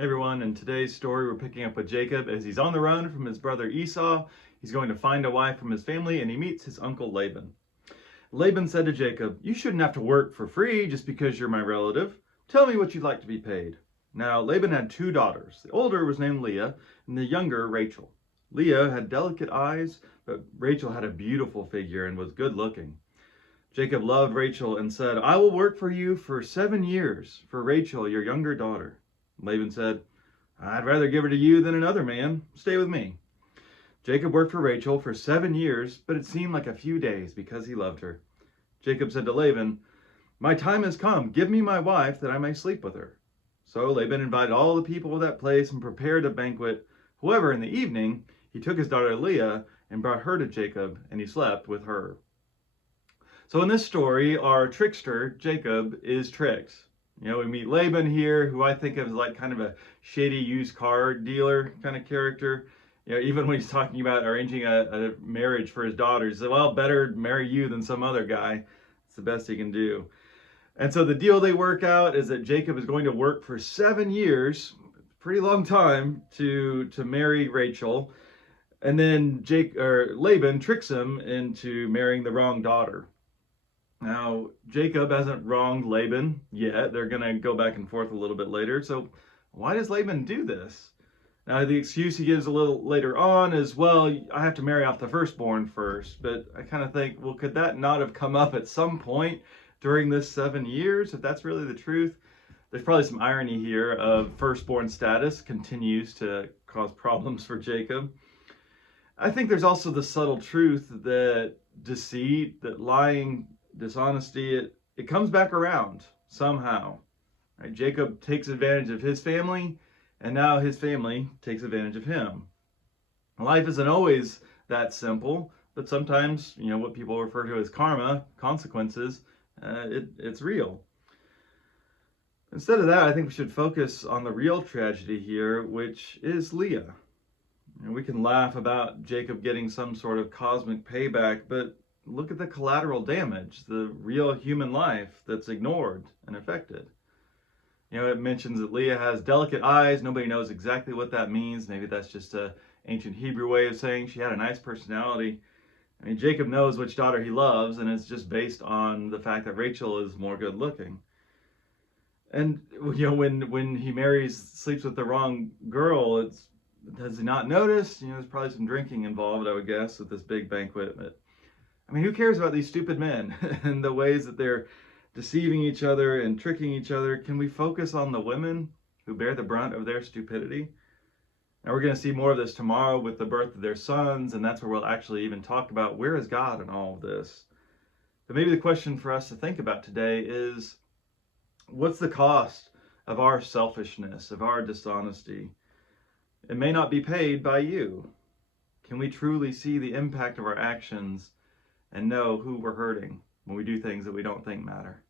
Hey everyone, in today's story we're picking up with Jacob as he's on the run from his brother Esau. He's going to find a wife from his family and he meets his uncle Laban. Laban said to Jacob, "You shouldn't have to work for free just because you're my relative. Tell me what you'd like to be paid." Now Laban had two daughters. The older was named Leah and the younger Rachel. Leah had delicate eyes, but Rachel had a beautiful figure and was good looking. Jacob loved Rachel and said, "I will work for you for 7 years for Rachel, your younger daughter." Laban said, "I'd rather give her to you than another man. Stay with me." Jacob worked for Rachel for 7 years, but it seemed like a few days because he loved her. Jacob said to Laban, "My time has come. Give me my wife that I may sleep with her." So Laban invited all the people of that place and prepared a banquet. However, in the evening, he took his daughter Leah and brought her to Jacob, and he slept with her. So in this story, our trickster, Jacob, is tricked. We meet Laban here, who I think of as like kind of a shady used car dealer kind of character. Even when he's talking about arranging a marriage for his daughter, he said, "Well, better marry you than some other guy." It's the best he can do. And so the deal they work out is that Jacob is going to work for 7 years, pretty long time, to marry Rachel. And then Laban tricks him into marrying the wrong daughter. Now, Jacob hasn't wronged Laban yet. They're going to go back and forth a little bit later. So why does Laban do this? Now, the excuse he gives a little later on is, well, I have to marry off the firstborn first. But I kind of think, well, could that not have come up at some point during this 7 years, if that's really the truth? There's probably some irony here of firstborn status continues to cause problems for Jacob. I think there's also the subtle truth that deceit, that lying, dishonesty, it comes back around somehow. Right? Jacob takes advantage of his family, and now his family takes advantage of him. Life isn't always that simple, but sometimes, what people refer to as karma, consequences, it's real. Instead of that, I think we should focus on the real tragedy here, which is Leah. We can laugh about Jacob getting some sort of cosmic payback, but look at the collateral damage, the real human life that's ignored and affected. It mentions that Leah has delicate eyes. Nobody knows exactly what that means. Maybe that's just an ancient Hebrew way of saying she had a nice personality. Jacob knows which daughter he loves, and it's just based on the fact that Rachel is more good looking. And, when he sleeps with the wrong girl, does he not notice? There's probably some drinking involved, I would guess, with this big banquet. But who cares about these stupid men and the ways that they're deceiving each other and tricking each other? Can we focus on the women who bear the brunt of their stupidity? Now we're going to see more of this tomorrow with the birth of their sons, and that's where we'll actually even talk about where is God in all of this. But maybe the question for us to think about today is, what's the cost of our selfishness, of our dishonesty? It may not be paid by you. Can we truly see the impact of our actions and know who we're hurting when we do things that we don't think matter?